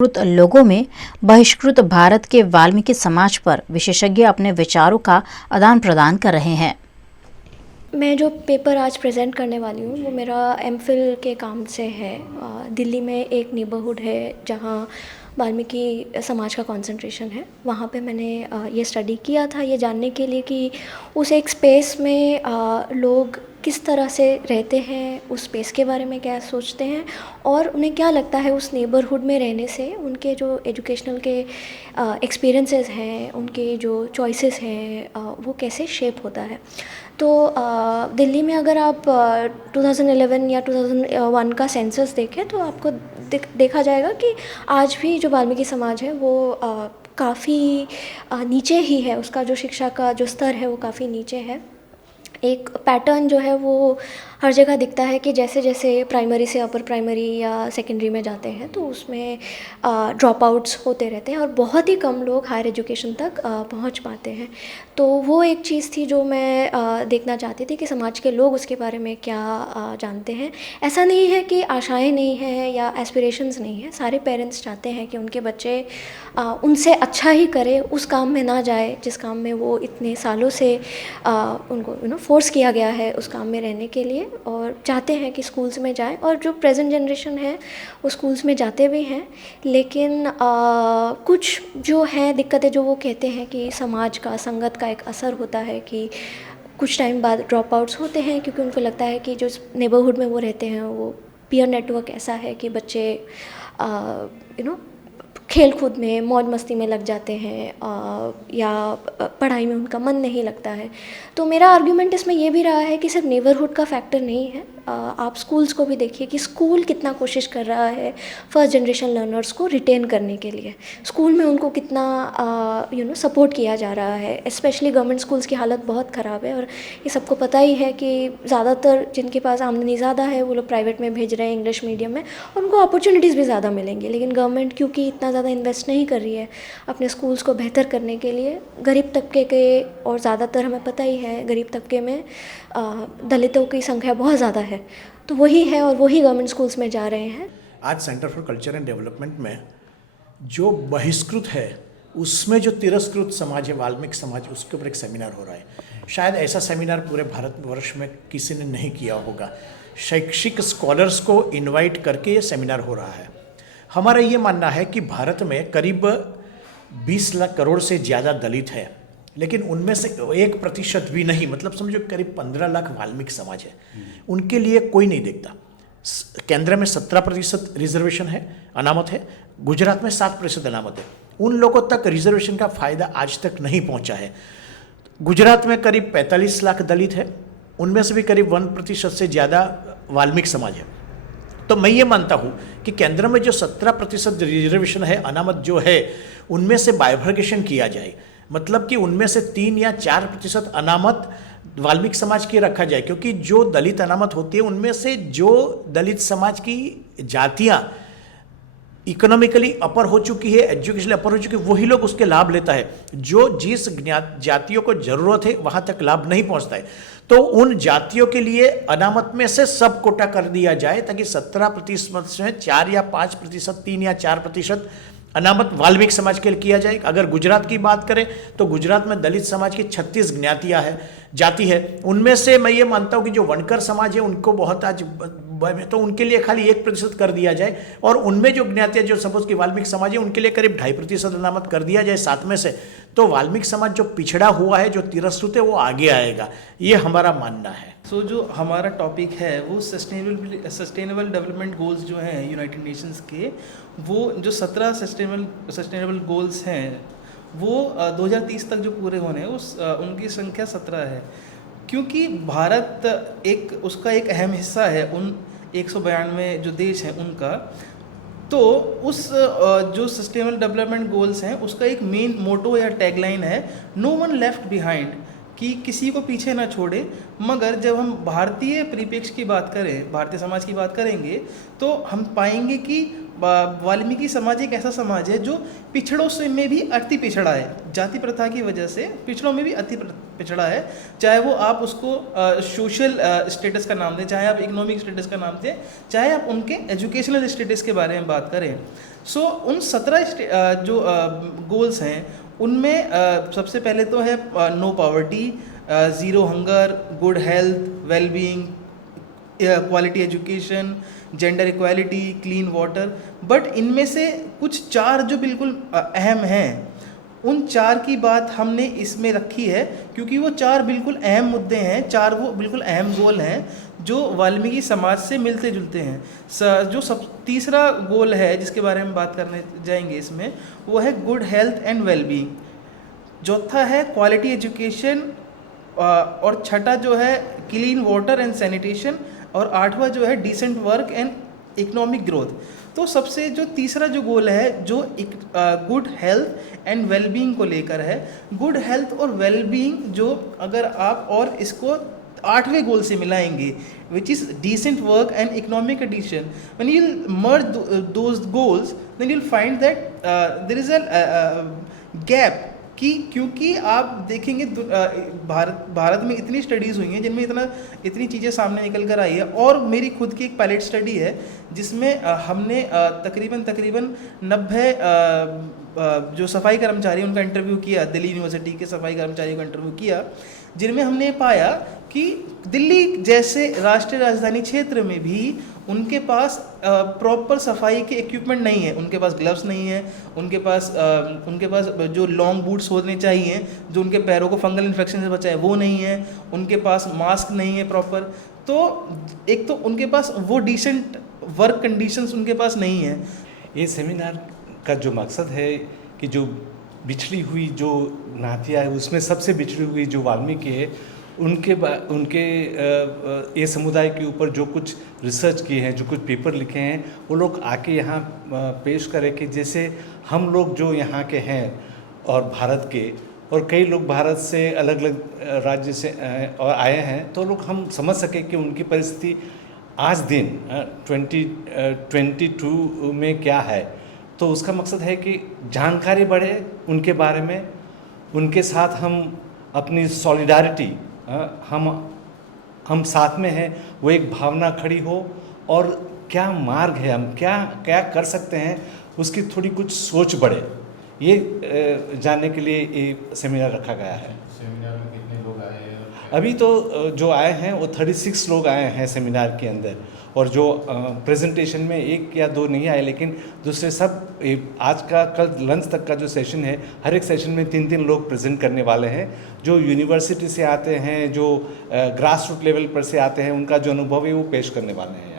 बहिष्कृत लोगों में बहिष्कृत भारत के वाल्मीकि समाज पर विशेषज्ञ अपने विचारों का आदान प्रदान कर रहे हैं। मैं जो पेपर आज प्रेजेंट करने वाली हूँ वो मेरा एमफिल के काम से है। दिल्ली में एक नेबरहुड है जहाँ वाल्मीकि समाज का कंसंट्रेशन है। वहाँ पे मैंने ये स्टडी किया था ये जानने के लिए कि उस एक स्पेस में लोग किस तरह से रहते हैं, उस स्पेस के बारे में क्या सोचते हैं और उन्हें क्या लगता है उस नेबरहुड में रहने से उनके जो एजुकेशनल के एक्सपीरियंसेस हैं, उनके जो चॉइसेस हैं वो कैसे शेप होता है। तो दिल्ली में अगर आप 2011 या 2001 का सेंसस देखें तो आपको देखा जाएगा कि आज भी जो वाल्मीकि समाज है वो काफ़ी नीचे ही है। उसका जो शिक्षा का जो स्तर है वो काफ़ी नीचे है। एक पैटर्न जो है वो हर जगह दिखता है कि जैसे जैसे प्राइमरी से अपर प्राइमरी या सेकेंडरी में जाते हैं तो उसमें ड्रॉप आउट्स होते रहते हैं और बहुत ही कम लोग हायर एजुकेशन तक पहुंच पाते हैं। तो वो एक चीज़ थी जो मैं देखना चाहती थी कि समाज के लोग उसके बारे में क्या जानते हैं। ऐसा नहीं है कि आशाएं नहीं हैं या एस्पिरेशंस नहीं है, सारे पेरेंट्स चाहते हैं कि उनके बच्चे उनसे अच्छा ही करें, उस काम में ना जाए जिस काम में वो इतने सालों से उनको फोर्स किया गया है उस काम में रहने के लिए, और चाहते हैं कि स्कूल्स में जाएं। और जो प्रेजेंट जनरेशन है वो स्कूल्स में जाते भी हैं, लेकिन कुछ जो है दिक्कतें जो वो कहते हैं कि समाज का, संगत का एक असर होता है कि कुछ टाइम बाद ड्रॉप आउट्स होते हैं क्योंकि उनको लगता है कि जो नेबरहुड में वो रहते हैं वो पीयर नेटवर्क ऐसा है कि बच्चे खेल कूद में, मौज मस्ती में लग जाते हैं या पढ़ाई में उनका मन नहीं लगता है। तो मेरा आर्ग्यूमेंट इसमें ये भी रहा है कि सिर्फ नेबरहुड का फैक्टर नहीं है। आप स्कूल्स को भी देखिए कि स्कूल कितना कोशिश कर रहा है फर्स्ट जनरेशन लर्नर्स को रिटेन करने के लिए। स्कूल में उनको कितना सपोर्ट किया जा रहा है। स्पेशली गवर्नमेंट स्कूल्स की हालत बहुत ख़राब है और ये सबको पता ही है कि ज़्यादातर जिनके पास आमदनी ज़्यादा है वो लोग प्राइवेट में भेज रहे हैं, इंग्लिश मीडियम में, और उनको अपॉर्चुनिटीज़ भी ज़्यादा मिलेंगी। लेकिन गवर्नमेंट क्योंकि इतना ज़्यादा इन्वेस्ट नहीं कर रही है अपने स्कूल्स को बेहतर करने के लिए, गरीब तबके के, और ज़्यादातर हमें पता ही है गरीब तबके में दलितों की संख्या बहुत ज़्यादा है, तो वही है और वही गवर्नमेंट स्कूल्स में जा रहे हैं। आज centre for culture and development में जो बहिष्कृत है उसमें जो तिरस्कृत समाज है, वाल्मीकि समाज, उसके ऊपर एक सेमिनार हो रहा है। शायद ऐसा सेमिनार पूरे भारतवर्ष में किसी ने नहीं किया होगा। शैक्षिक स्कॉलर्स को इनवाइट करके ये सेमिनार हो रहा है। हमारा ये मानना है कि भारत में करीब 20 लाख करोड़ से ज़्यादा दलित है, लेकिन उनमें से 1% भी नहीं, मतलब समझो करीब 15 लाख वाल्मीकि समाज है, उनके लिए कोई नहीं देखता। केंद्र में 17% रिजर्वेशन है, अनामत है। गुजरात में 7% अनामत है। उन लोगों तक रिजर्वेशन का फ़ायदा आज तक नहीं पहुंचा है। गुजरात में करीब 45 लाख दलित है, उनमें से भी करीब 1% से ज़्यादा वाल्मीकि समाज है। तो मैं ये मानता हूँ कि केंद्र में जो 17% रिजर्वेशन है, अनामत जो है, उनमें से बाइफर्केशन किया जाए, मतलब कि उनमें से 3 या 4% अनामत वाल्मीकि समाज की रखा जाए, क्योंकि जो दलित अनामत होती है उनमें से जो दलित समाज की जातियाँ इकोनॉमिकली अपर हो चुकी है, एजुकेशनली अपर हो चुकी है, वही लोग उसके लाभ लेता है। जो जिस जातियों को जरूरत है वहाँ तक लाभ नहीं पहुँचता है, तो उन जातियों के लिए अनामत में से सब कोटा कर दिया जाए ताकि 17% में 4 या 5%, 3 या 4% अनामत वाल्मीकि समाज के लिए किया जाए। अगर गुजरात की बात करें तो गुजरात में दलित समाज की 36 ज्ञातियाँ है, जाति है। उनमें से मैं ये मानता हूँ कि जो वनकर समाज है उनको बहुत आज, तो उनके लिए खाली 1% कर दिया जाए, और उनमें जो ज्ञातियाँ जो सपोज कि वाल्मीकि समाज है उनके लिए करीब 2.5% अनामत कर दिया जाए 7 में से, तो वाल्मीकि समाज जो पिछड़ा हुआ है, जो तिरस्कृत है, वो आगे आएगा। ये हमारा मानना है। सो जो हमारा टॉपिक है वो सस्टेनेबल डेवलपमेंट गोल्स जो हैं यूनाइटेड नेशंस के, वो जो 17 सस्टेनेबल गोल्स हैं वो 2030 तक जो पूरे होने हैं उनकी संख्या 17 है। क्योंकि भारत उसका एक अहम हिस्सा है उन 192 जो देश हैं उनका, तो उस जो सस्टेनेबल डेवलपमेंट गोल्स हैं उसका एक मेन मोटो या टैगलाइन है, नो वन लेफ्ट बिहाइंड, कि किसी को पीछे ना छोड़े। मगर जब हम भारतीय परिप्रेक्ष्य की बात करें, भारतीय समाज की बात करेंगे, तो हम पाएंगे कि वाल्मीकि समाज एक ऐसा समाज है जो पिछड़ों से में भी अति पिछड़ा है। जाति प्रथा की वजह से पिछड़ों में भी अति पिछड़ा है, चाहे वो आप उसको सोशल स्टेटस का नाम दें, चाहे आप इकोनॉमिक स्टेटस का नाम दें, चाहे आप उनके एजुकेशनल स्टेटस के बारे में बात करें। सो उन 17 जो गोल्स हैं उनमें सबसे पहले तो है no poverty, zero hunger, good health, well being, quality education, gender equality, clean water. But इनमें से कुछ 4 जो बिल्कुल अहम हैं, उन 4 की बात हमने इसमें रखी है क्योंकि वो 4 बिल्कुल अहम मुद्दे हैं, 4 वो बिल्कुल अहम गोल हैं जो वाल्मीकि समाज से मिलते जुलते हैं। जो तीसरा गोल है जिसके बारे में बात करने जाएंगे इसमें, वो है good health and well being. चौथा है क्वालिटी एजुकेशन, और छठा जो है क्लीन वाटर एंड सैनिटेशन, और 8वां जो है decent work and economic growth. तो सबसे जो तीसरा जो गोल है जो गुड हेल्थ एंड वेलबींग को लेकर है। गुड हेल्थ और वेलबींग जो अगर आप और इसको 8वें गोल से मिलाएंगे, which is decent work and economic addition, when you merge those goals then you find that there is a gap. कि क्योंकि आप देखेंगे भारत में इतनी स्टडीज़ हुई हैं जिनमें इतनी चीज़ें सामने निकल कर आई है, और मेरी खुद की एक पायलट स्टडी है जिसमें हमने तकरीबन 90 जो सफाई कर्मचारी उनका इंटरव्यू किया, दिल्ली यूनिवर्सिटी के सफाई कर्मचारियों का इंटरव्यू किया, जिनमें हमने पाया कि दिल्ली जैसे राष्ट्रीय राजधानी क्षेत्र में भी उनके पास प्रॉपर सफाई के इक्विपमेंट नहीं है। उनके पास ग्लव्स नहीं है, उनके पास जो लॉन्ग बूट्स होने चाहिए जो उनके पैरों को फंगल इन्फेक्शन से बचाए वो नहीं है, उनके पास मास्क नहीं है प्रॉपर। तो एक तो उनके पास वो डिसेंट वर्क कंडीशंस उनके पास नहीं है। ये सेमिनार का जो मकसद है कि जो बिछड़ी हुई जो नातिया है उसमें सबसे बिछड़ी हुई जो वाल्मीकि है उनके ये समुदाय के ऊपर जो कुछ रिसर्च किए हैं, जो कुछ पेपर लिखे हैं, वो लोग आके यहाँ पेश करें कि जैसे हम लोग जो यहाँ के हैं और भारत के, और कई लोग भारत से अलग अलग राज्य से और आए हैं, तो लोग हम समझ सकें कि उनकी परिस्थिति आज दिन 2022 में क्या है। तो उसका मकसद है कि जानकारी बढ़े उनके बारे में, उनके साथ हम अपनी सॉलिडारिटी, हम साथ में हैं, वो एक भावना खड़ी हो, और क्या मार्ग है, हम क्या क्या कर सकते हैं, उसकी थोड़ी कुछ सोच बढ़े, ये जानने के लिए ये सेमिनार रखा गया है। सेमिनार में कितने लोग आए हैं? अभी तो जो आए हैं वो 36 लोग आए हैं सेमिनार के अंदर, और जो प्रेजेंटेशन में 1 या 2 नहीं आए, लेकिन दूसरे सब आज का कल लंच तक का जो सेशन है, हर एक सेशन में 3-3 लोग प्रेजेंट करने वाले हैं, जो यूनिवर्सिटी से आते हैं, जो ग्रास रूट लेवल पर से आते हैं, उनका जो अनुभव है वो पेश करने वाले हैं।